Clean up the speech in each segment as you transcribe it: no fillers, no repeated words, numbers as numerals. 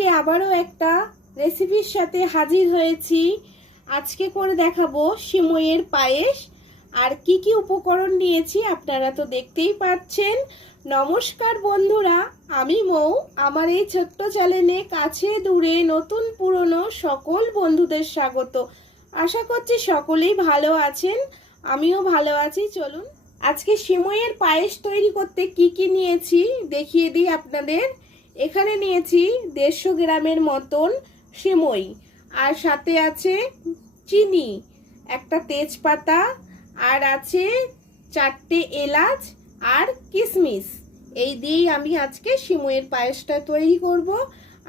আজকে আবারও একটা রেসিপির সাথে হাজির হয়েছি। আজকে করে দেখাবো সিমইয়ের পায়েস। আর কি কি উপকরণ নিয়েছি আপনারা তো দেখতেই পাচ্ছেন। নমস্কার বন্ধুরা, আমি মৌ। আমার এই ছোট্ট চ্যানেলে কাছে দূরে নতুন পুরনো সকল বন্ধুদের স্বাগত। আশা করছি সকলেই ভালো আছেন, আমিও ভালো আছি। চলুন আজকে সিমইয়ের পায়েস তৈরি করতে কি কি নিয়েছি দেখিয়ে দিই আপনাদের। এখানে নিয়েছি 150 গ্রামের মতন সিমই, আর সাথে আছে চিনি, একটা তেজপাতা, আর আছে 4টে এলাচ আর কিশমিশ। এই দিয়েই আমি আজকে সিমইয়ের পায়েসটা তৈরি করব।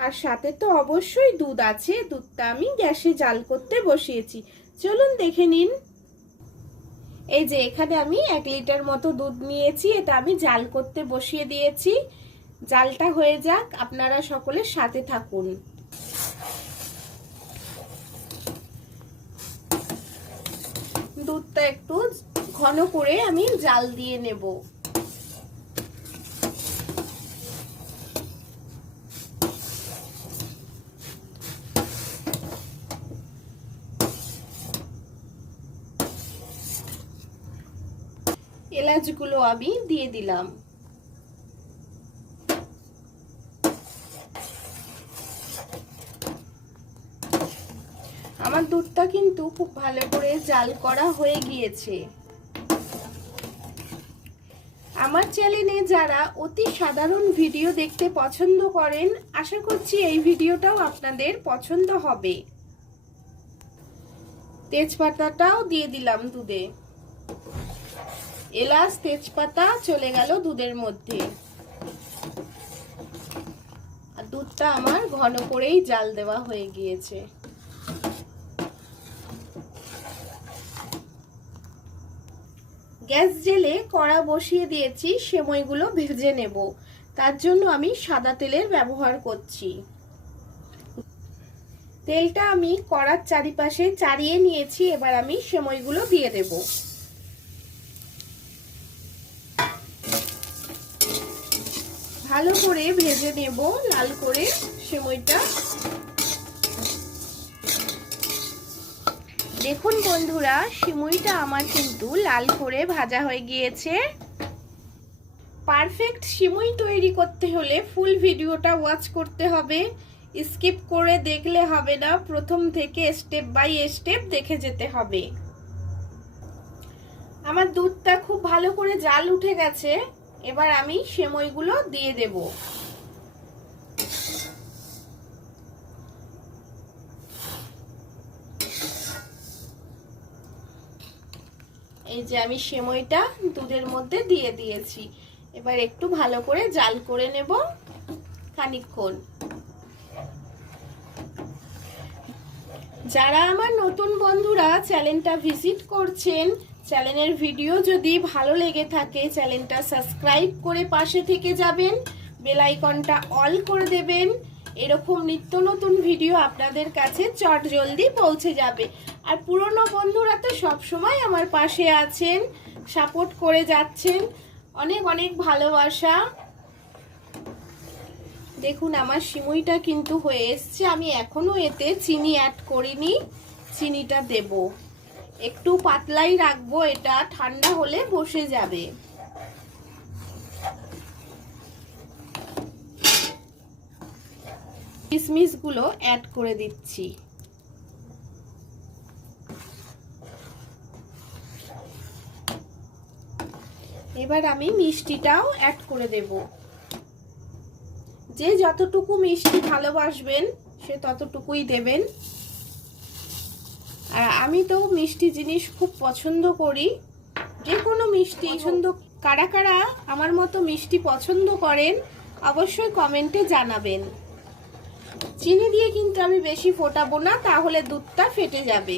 আর সাথে তো অবশ্যই দুধ আছে, দুধটা আমি গ্যাসে জাল করতে বসিয়েছি। চলুন দেখে নিন। এই যে এখানে আমি 1 লিটার মতো দুধ নিয়েছি, এটা আমি জাল করতে বসিয়ে দিয়েছি। জালটা হয়ে যাক, আপনারা সকলে সাথে থাকুন। দুধটা একটু ঘন করে আমি জাল দিয়ে নেব। এলাচগুলো আমি দিয়ে দিলাম। আমার দুধটা কিন্তু খুব ভালো করে জাল করা হয়ে গিয়েছে। আমার চ্যানেলে যারা অতি সাধারণ ভিডিও দেখতে পছন্দ করেন, আশা করছি এই ভিডিওটাও আপনাদের পছন্দ হবে। তেজপাতাটাও দিয়ে দিলাম দুধে। এলাচ তেজপাতা চলে গেল দুধের মধ্যে। আর দুধটা আমার ঘন করেই জাল দেওয়া হয়ে গিয়েছে। গ্যাস জেলে কড়া বসিয়ে দিয়েছি, সেমাইগুলো ভেজে নেব। তার জন্য আমি সাদা তেলের ব্যবহার করছি। তেলটা আমি কড়ার চারিপাশে চাড়িয়ে নিয়েছি। এবার আমি সেমাইগুলো দিয়ে দেব। ভালো করে ভেজে নেব, লাল করে সেমাইটা। দেখুন বন্ধুরা, সিমইটা আমার কিন্তু লাল করে ভাজা হয়ে গিয়েছে। পারফেক্ট সিমই তৈরি করতে হলে ফুল ভিডিওটা ওয়াচ করতে হবে, স্কিপ করে দেখলে হবে না। প্রথম থেকে স্টেপ বাই স্টেপ দেখে যেতে হবে। আমার দুধটা খুব ভালো করে জাল উঠে গেছে। এবার আমি সিমইগুলো দিয়ে দেব। এই যে আমি সেমাইটা দুধের মধ্যে দিয়ে দিয়েছি। এবার একটু ভালো করে জাল করে নেব খানিকক্ষণ। যারা আমার নতুন বন্ধুরা চ্যানেলটা ভিজিট করছেন, চ্যানেলের ভিডিও যদি ভালো লেগে থাকে চ্যানেলটা সাবস্ক্রাইব করে পাশে থেকে যাবেন, বেল আইকনটা অল করে দেবেন। এরকম নিত্য নতুন ভিডিও আপনাদের কাছে চটজলদি পৌঁছে যাবে। আর পুরনো বন্ধুরা তো সবসময় আমার পাশে আছেন, সাপোর্ট করে যাচ্ছেন। অনেক অনেক ভালোবাসা। দেখুন আমার সিমইটা কিন্তু হয়ে এসছে। আমি এখনো এতে চিনি অ্যাড করিনি, চিনিটা দেব। একটু পাতলাই রাখবো, এটা ঠান্ডা হলে বসে যাবে। কিশমিশ গুলো অ্যাড করে দিচ্ছি। এবার আমি মিষ্টিটাও অ্যাড করে দেব। যে যতটুকু মিষ্টি ভালোবাসবেন সে ততটুকুই দেবেন। আর আমি তো মিষ্টি জিনিস খুব পছন্দ করি, যে কোনো মিষ্টি পছন্দ। কারা কারা আমার মতো মিষ্টি পছন্দ করেন অবশ্যই কমেন্টে জানাবেন। চিনি দিয়ে কিন্তু আমি বেশি ফোটাবো না, তাহলে দুধটা ফেটে যাবে।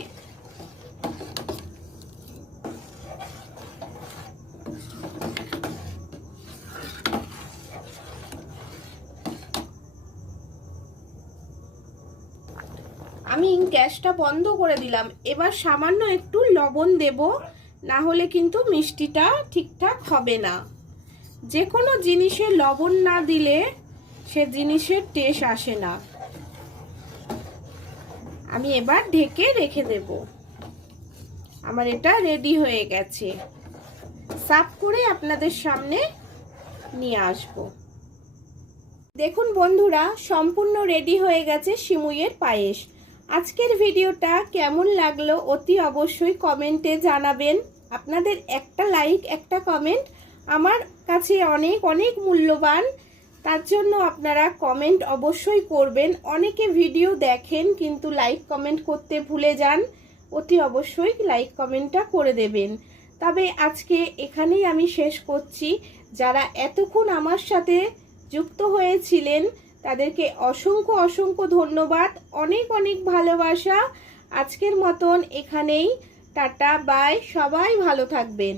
আমি গ্যাসটা বন্ধ করে দিলাম। এবার সামান্য একটু লবণ দেব, না হলে কিন্তু মিষ্টিটা ঠিকঠাক হবে না। যে কোনো জিনিসে লবণ না দিলে সে জিনিসের টেস্ট আসে না। আমি এবার ঢেকে রেখে দেব। আমার এটা রেডি হয়ে গেছে, সার্ভ করে আপনাদের সামনে নিয়ে আসব। দেখুন বন্ধুরা, সম্পূর্ণ রেডি হয়ে গেছে সিমুইয়ের পায়েস। আজকের ভিডিওটা কেমন লাগলো অতি অবশ্যই কমেন্টে জানাবেন। আপনাদের একটা লাইক, একটা কমেন্ট আমার কাছে অনেক অনেক মূল্যবান। তার জন্য আপনারা কমেন্ট অবশ্যই করবেন। অনেকে ভিডিও দেখেন কিন্তু লাইক কমেন্ট করতে ভুলে যান, অতি অবশ্যই লাইক কমেন্টটা করে দেবেন। তবে আজকে এখানেই আমি শেষ করছি। যারা এতক্ষণ আমার সাথে যুক্ত হয়েছিলেন তাদেরকে অসংখ্য অসংখ্য ধন্যবাদ, অনেক অনেক ভালোবাসা। আজকের মতন এখানেই টাটা বাই, সবাই ভালো থাকবেন।